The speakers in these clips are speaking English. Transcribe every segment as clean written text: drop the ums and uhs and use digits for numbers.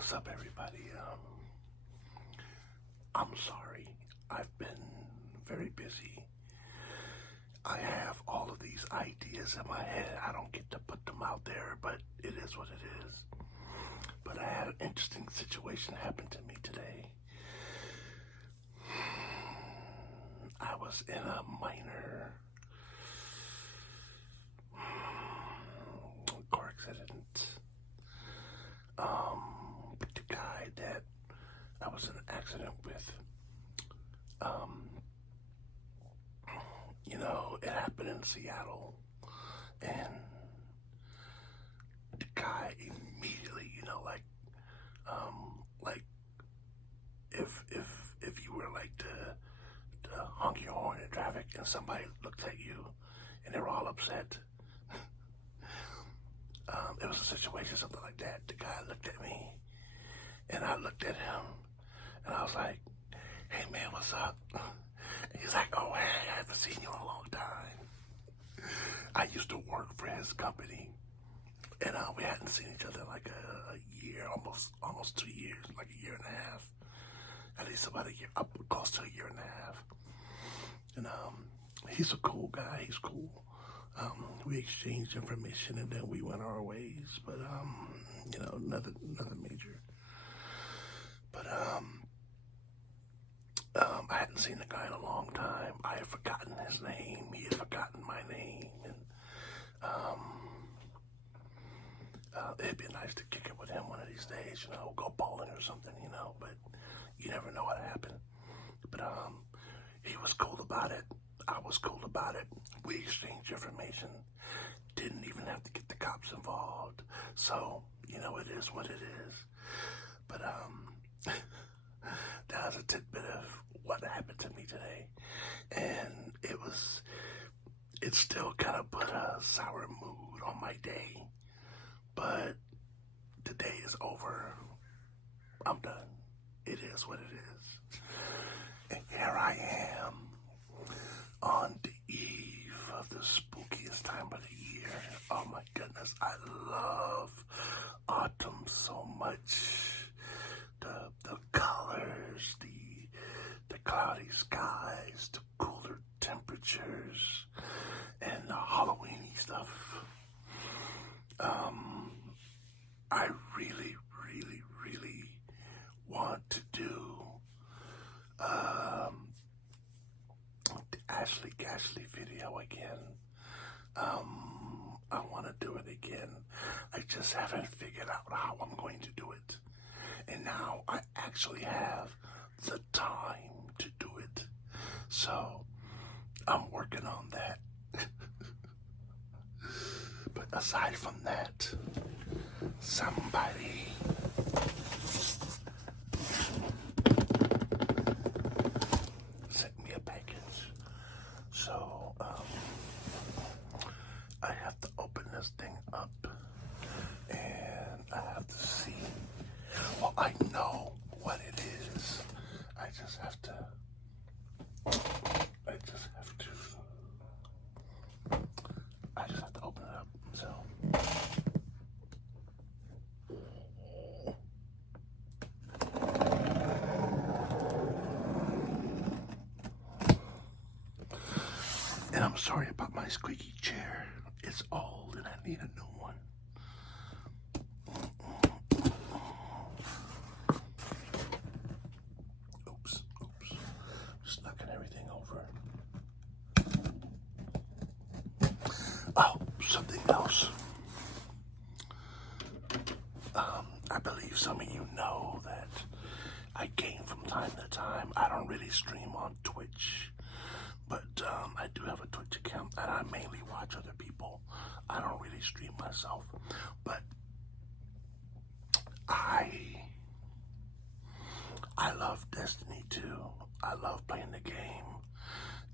What's up, everybody? I'm sorry. I've been very busy. I have all of these ideas in my head. I don't get to put them out there, but it is what it is. But I had an interesting situation happen to me today. I was in a minor car accident. The guy that I was in an accident with, it happened in Seattle, and the guy immediately, like if you were like to honk your horn in traffic and somebody looked at you and they were all upset. It was a situation, something like that. The guy looked at me, and I looked at him, and I was like, "Hey man, what's up?" And he's like, "Oh hey, I haven't seen you in a long time." I used to work for his company, and we hadn't seen each other in like a year, almost 2 years, like a year and a half. At least about a year, up close to a year and a half. And he's a cool guy. He's cool. We exchanged information and then we went our ways. But nothing major. But I hadn't seen the guy in a long time. I had forgotten his name. He had forgotten my name, and it'd be nice to kick it with him one of these days. Go bowling or something. But you never know what happened. But he was cool about it. I was cool about it. We exchanged information. Didn't even have to get the cops involved. So, it is what it is. But that was a tidbit of what happened to me today. And it still kind of put a sour mood on my day. But the day is over. I'm done. It is what it is. And here I am on the eve of the spookiest time of the year. Oh my goodness, I love autumn so much. The colors, the cloudy skies, the cooler temperatures, and the Halloweeny stuff. I really, really, really want to do the Ashley Gashley video again. I want to do it again. I just haven't figured out how I'm going to do it. And now I actually have the time to do it. So I'm working on that. But aside from that, somebody sent me a package. So I have to open this thing up and I have to see. Well, I know what it is. I just have to open it up. So and I'm sorry about my squeaky chair. It's old and I need a new one. Oops. Just knocking everything over. Oh, something else. I believe some of you know that I game from time to time. I don't really stream on Twitch, but I do have a Twitch account and I mainly watch other people. I don't really stream myself, but I love Destiny 2. I love playing the game,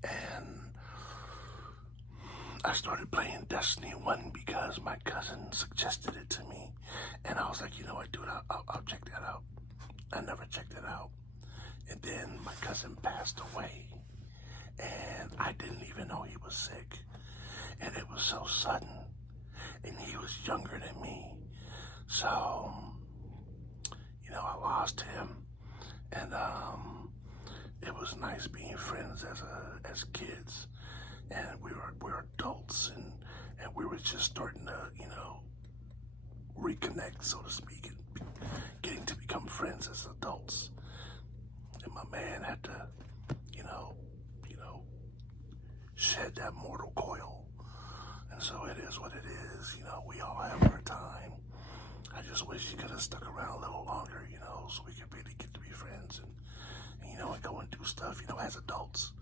and I started playing Destiny 1 because my cousin suggested it to me, and I was like, you know what, dude, I'll check that out. I never checked it out, and then my cousin passed away, and I didn't even know he was sick, and it was so sudden, and he was younger than me, so I lost him, and it was nice being friends as kids, and we were adults, and we were just starting to reconnect, so to speak, and getting to become friends as adults. And my man had to, you know, shed that mortal coil. And so it is what it is. We all have our time. I just wish he could have stuck around a little longer, so we could really get to be friends and go and do stuff, as adults.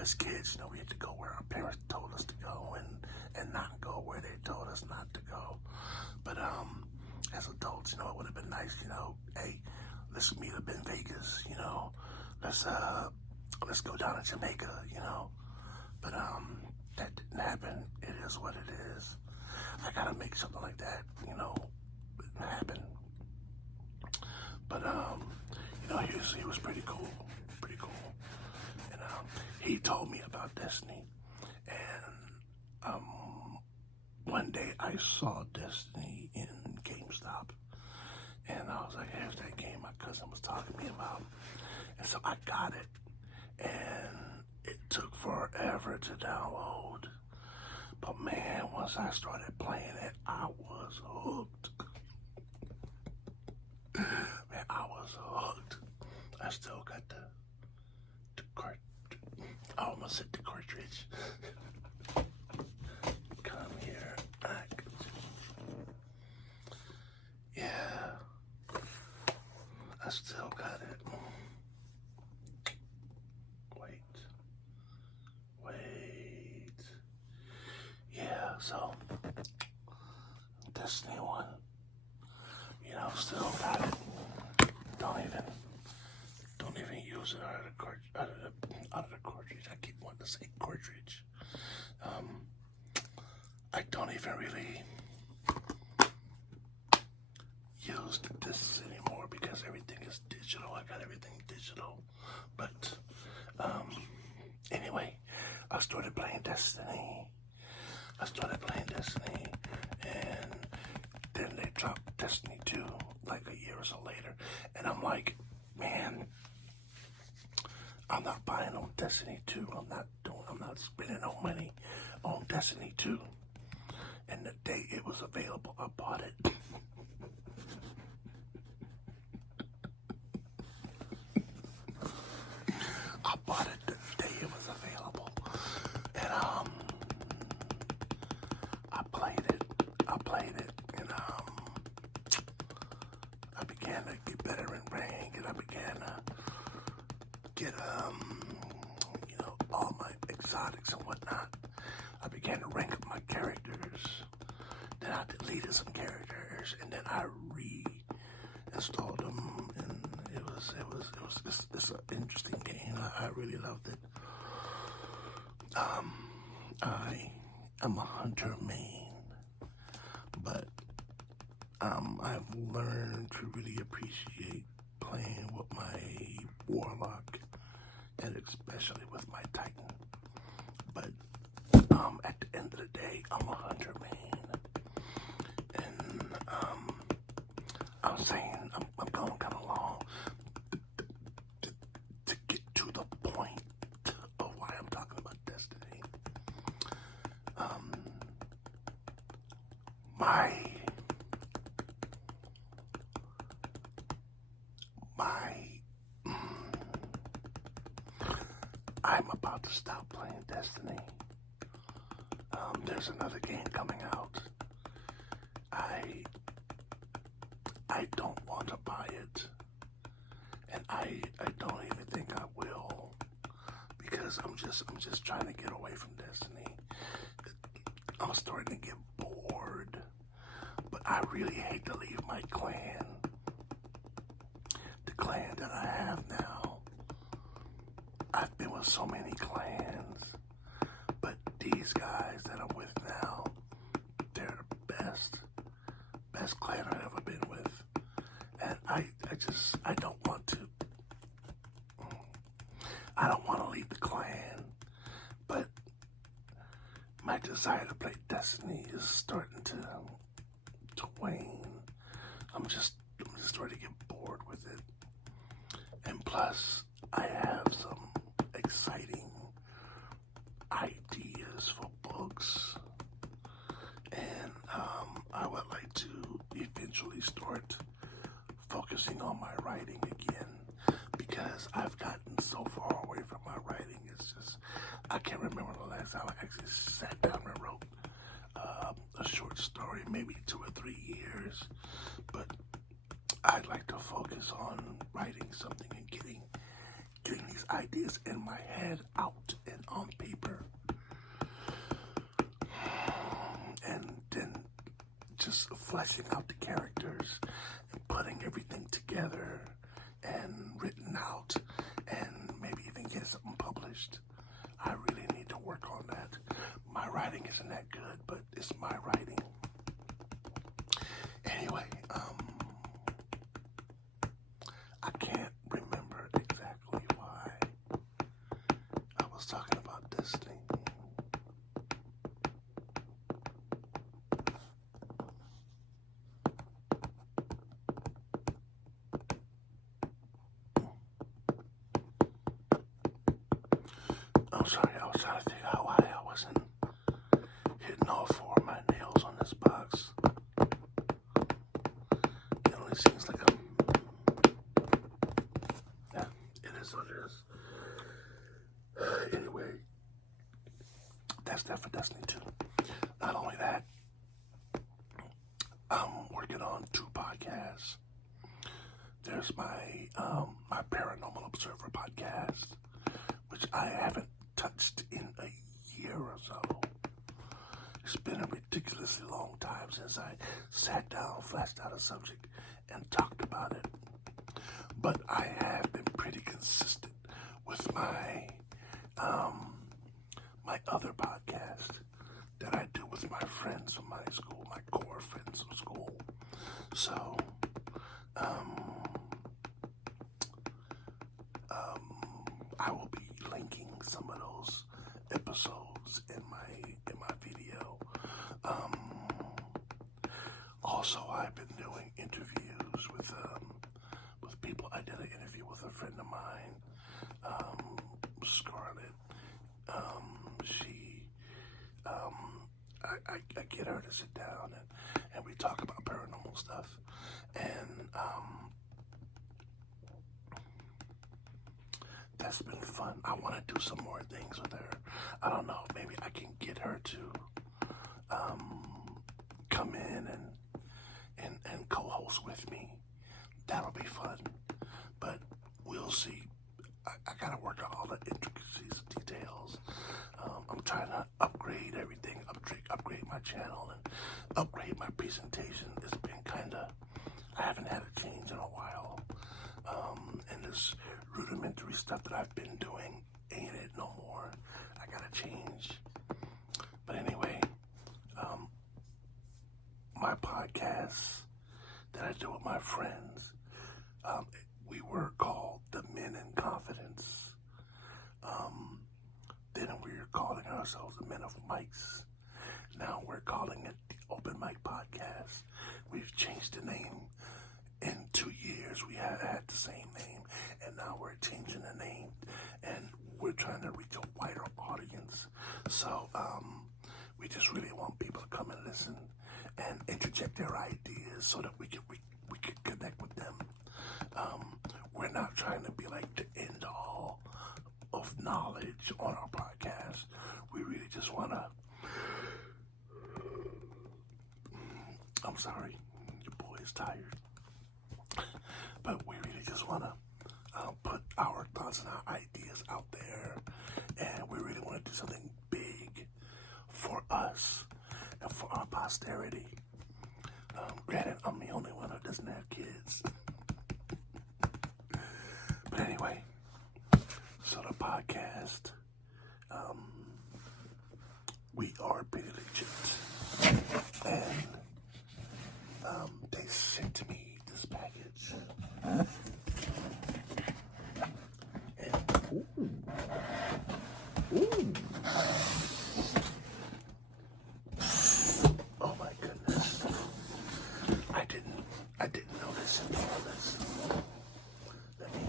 As kids, we had to go where our parents told us to go and not go where they told us not to go. But as adults, it would have been nice, hey, let's meet up in Vegas, let's go down to Jamaica, But that didn't happen. It is what it is. I gotta make something like that, happen. But he was pretty cool, and he told me about Destiny, and one day I saw Destiny in GameStop, and I was like, here's that game my cousin was talking to me about, and so I got it, and it took forever to download, but man, once I started playing it, I was hooked. Man, I was hooked. I still got the I almost said the cartridge. Come here. Yeah. I still got it. Wait. Yeah, so Destiny 1. Still got it. Don't even use it out of the cartridge. I keep wanting to say cartridge. I don't even really use the discs anymore because everything is digital. I got everything digital. But anyway, I started playing Destiny. And then they dropped Destiny 2 like a year or so later. And I'm like, man, I'm not buying on Destiny 2. I'm not spending no money on Destiny 2. And the day it was available, I bought it. I bought it the day it was available. And I played it, and I began to get better in rank, and I began to get all my exotics and whatnot. I began to rank up my characters. Then I deleted some characters, and then I reinstalled them, and it's an interesting game. I really loved it. I am a hunter main, but I've learned to really appreciate playing with my warlock, and especially with my titan. But at the end of the day, I'm a hunter main, and I'm saying I'm going kind of long to get to the point of why I'm talking about Destiny. I'm about to stop playing Destiny. There's another game coming out. I don't want to buy it, and I don't even think I will, because I'm just trying to get away from Destiny. I'm starting to get bored, but I really hate to leave my clan. The clan that I have now. I've been with so many clans, but these guys that I'm with now, they're the best clan I've ever been with. And I don't want to leave the clan, but my desire to play Destiny is starting to wane. I'm just starting to get bored And plus, I have some exciting ideas for books. And I would like to eventually start focusing on my writing again, because I've gotten so far away from my writing. It's just, I can't remember the last time I actually sat down and wrote a short story, maybe 2 or 3 years. But I'd like to focus on writing something and getting these ideas in my head out and on paper, and then just fleshing out the characters and putting everything together and written out, and maybe even get something published. I really need to work on that. My writing isn't that good, but it's my writing. Anyway, I can't remember exactly why I was talking about this thing. I'm sorry, I was trying to figure out why I wasn't hitting all 4 of my nails on this box. It only seems like yeah, it is what it is. Anyway, that's that for Destiny 2. Not only that, I'm working on 2 podcasts. There's my my Paranormal Observer podcast, which I haven't touched in a year or so. It's been a ridiculously long time since I sat down, fleshed out a subject, and talked about it. But I have been pretty consistent with my my other podcast that I do with my friends from my school, my core friends from school. So, I will be linking some of those episodes in my video. Also, I've been doing interviews with people. I did an interview with a friend of mine, Scarlett. I get her to sit down and we talk about paranormal stuff. And that's been fun. I want to do some more things with her. I don't know, maybe I can get her to come in and co-host with me. That'll be fun. But we'll see. I gotta work out all the intricacies, details. I'm trying to upgrade everything, upgrade my channel, and upgrade my presentation. It's been I haven't had a change in a while. And this rudimentary stuff that I've been doing ain't it no more. I gotta change. But anyway, my podcasts that I do with my friends, we were called the Men in Confidence. Then we were calling ourselves the Men of Mics. Now we're calling it the Open Mic Podcast. We've changed the name. In 2 years, we had the same name, and now we're changing the name, and we're trying to reach a wider audience. So, we just really want people to come and listen and interject their ideas so that we can connect with them. We're not trying to be like the end all of knowledge on our podcast. We really just want to. I'm sorry, your boy is tired. But we really just want to put our thoughts and our ideas out there. And we really want to do something big for us and for our posterity. Granted, I'm the only one who doesn't have kids. But anyway, so the podcast, we are pretty legit. And they sent me this package. And, oh my goodness. I didn't notice all this. Let me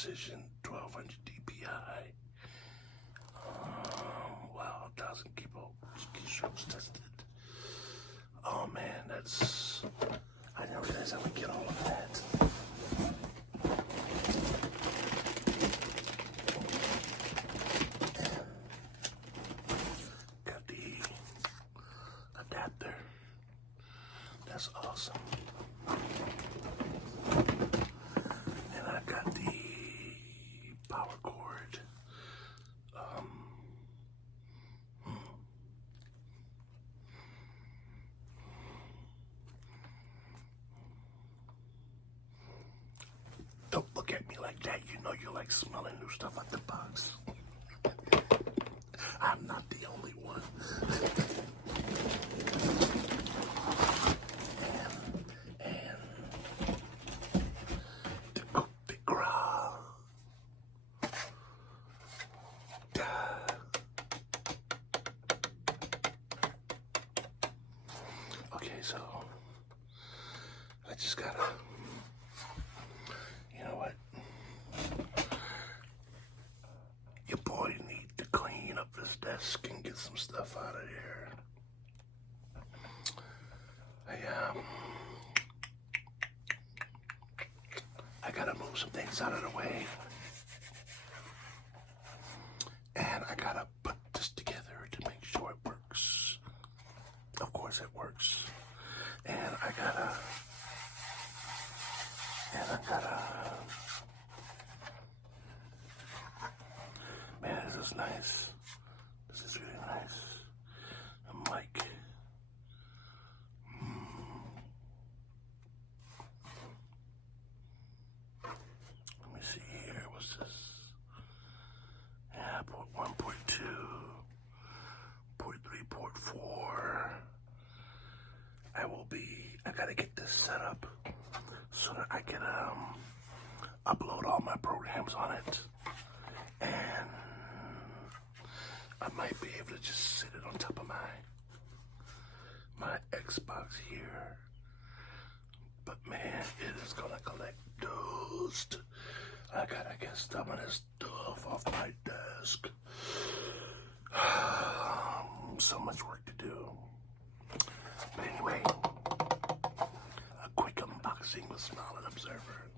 Precision 1200 DPI. Wow, 1,000 keystrokes tested. Oh man, that's... I didn't realize I would get all of that. And got the adapter. That's awesome. And I got the power cord. Don't look at me like that. You know you like smelling new stuff out the box. I'm not the only one. and the coup de gras. Okay, so I just gotta, you know what? Your boy need to clean up his desk and get some stuff out of there. I gotta move some things out of the way. And I gotta put this together to make sure it works. Of course it works. And I gotta, man, this is nice. This is really nice. A mic. Let me see here. What's this? Yeah, port 1, port 2, port 3, port 4. I gotta get this set up so that I can upload all my programs on it. And I might be able to just sit it on top of my Xbox here. But man, it is gonna collect dust. I gotta get some of this stuff off my desk. So much work to do. But anyway, a quick unboxing with Smile and Observer.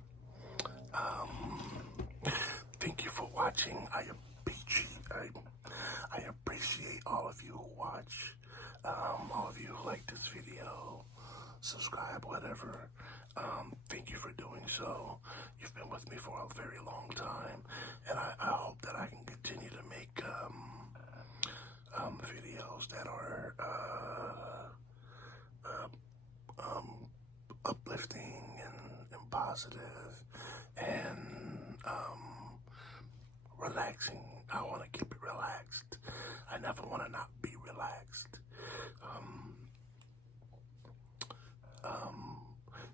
Thank you for watching. I appreciate all of you who watch. All of you who like this video, subscribe, whatever. Thank you for doing so. You've been with me for a very long time, and I hope that I can continue to make videos that are uplifting and positive and relaxing. I want to keep it relaxed. I never want to not be relaxed.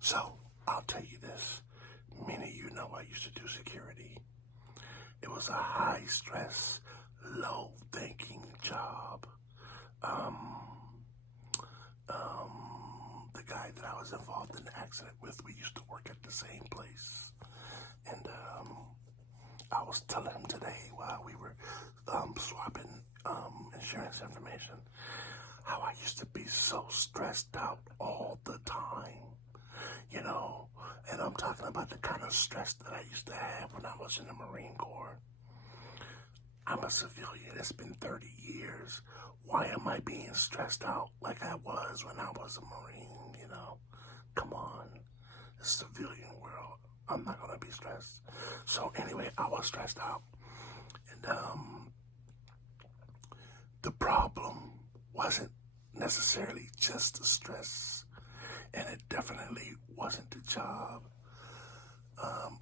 So I'll tell you this. Many of you know I used to do security. It was a high stress, low thinking job. The guy that I was involved in the accident with, we used to work at the same place. And I was telling him today while we were swapping insurance information, how I used to be so stressed out all the time, you know, and I'm talking about the kind of stress that I used to have when I was in the Marine Corps. I'm a civilian. It's been 30 years. Why am I being stressed out like I was when I was a Marine, you know? Come on. It's a civilian world. I'm not going to be stressed. So anyway, I was stressed out. And the problem wasn't necessarily just the stress. And it definitely wasn't the job.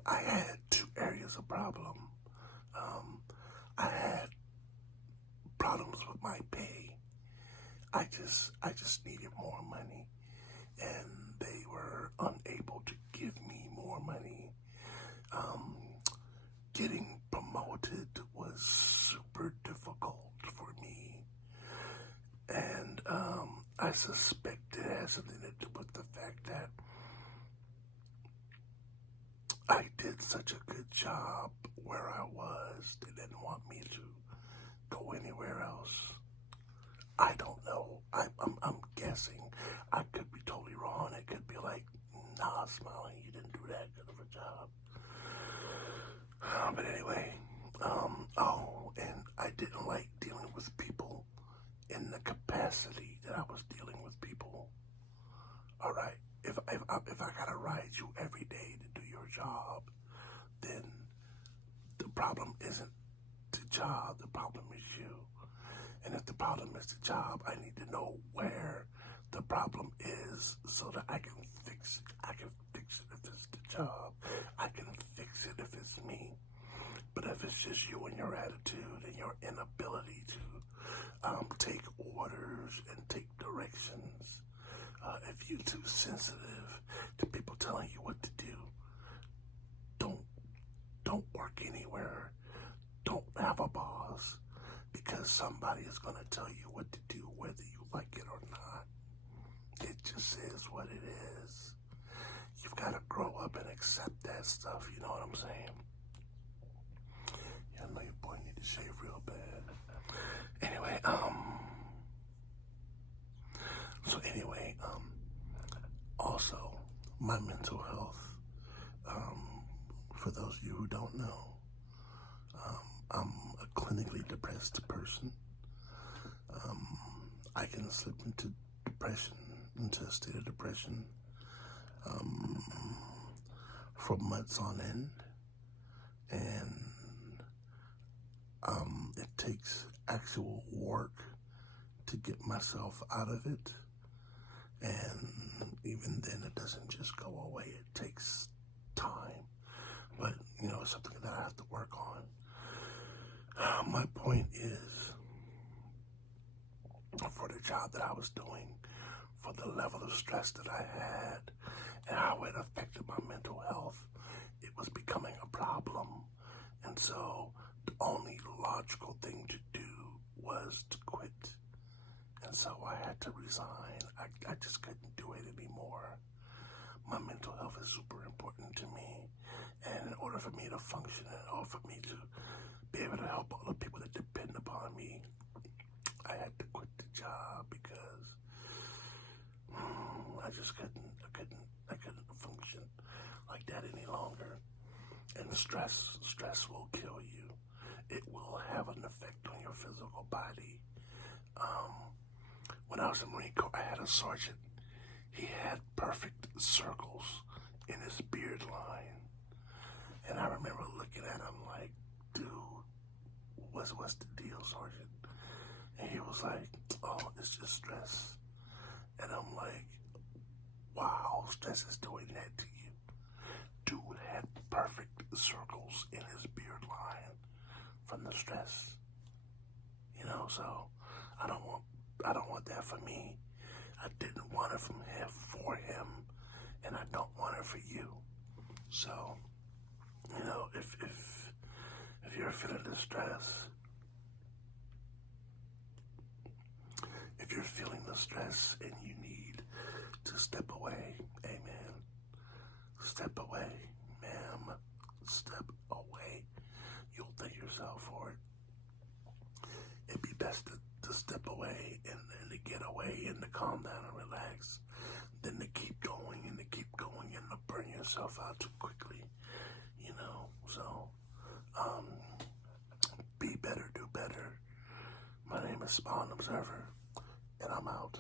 I had two areas of problem. I had problems with my pay. I just needed more money, and they were unable to give me more money. Getting promoted was super difficult for me, and I suspect it has something to do with the fact that I did such a good job where I was, they didn't want me to go anywhere else. I don't know. I'm guessing. I could be totally wrong. It could be like, nah, Smiley, you didn't do that good of a job. But anyway, oh, and I didn't like dealing with people in the capacity that I was dealing with people. All right, if I gotta ride you every day to do your job, then the problem isn't the job. The problem is you. And if the problem is the job, I need to know where the problem is so that I can fix it. I can fix it if it's the job. I can fix it if it's me. But if it's just you and your attitude and your inability to take orders and take directions, if you're too sensitive to people telling you what to do, don't work anywhere. Don't have a boss, because somebody is going to tell you what to do whether you like it or not. It just is what it is. You've got to grow up and accept that stuff, you know what I'm saying? Yeah, I know your boy need to shave real bad. Anyway, also, my mental health, for those of you who don't know, I'm a clinically depressed person. I can slip into a state of depression, for months on end, and it takes actual work to get myself out of it. And even then, it doesn't just go away. It takes time. But, it's something that I have to work on. My point is, for the job that I was doing, for the level of stress that I had, and how it affected my mental health, it was becoming a problem. And so the only logical thing to do was to quit. And so I had to resign. I just couldn't do it anymore. My mental health is super important to me. And in order for me to function, in order for me to be able to help all the people that depend upon me, I had to quit the job because I just couldn't function like that any longer. And the stress will kill you. It will have an effect on your physical body. When I was in Marine Corps, I had a sergeant. He had perfect circles in his beard line. And I remember looking at him like, dude, what's the deal, Sergeant? And he was like, oh, it's just stress. And I'm like, wow, stress is doing that to you. Dude had perfect circles in his beard line from the stress. So I don't want that for me. I didn't want it from him for him, and I don't want it for you. So, if you're feeling the stress, if you're feeling the stress and you need to step away, amen. Step away, ma'am. Step away. You'll thank yourself for it. It'd be best to step away and to get away and to calm down and relax than to keep going and to burn yourself out too quickly, So, be better, do better. My name is Spawn Observer, and I'm out.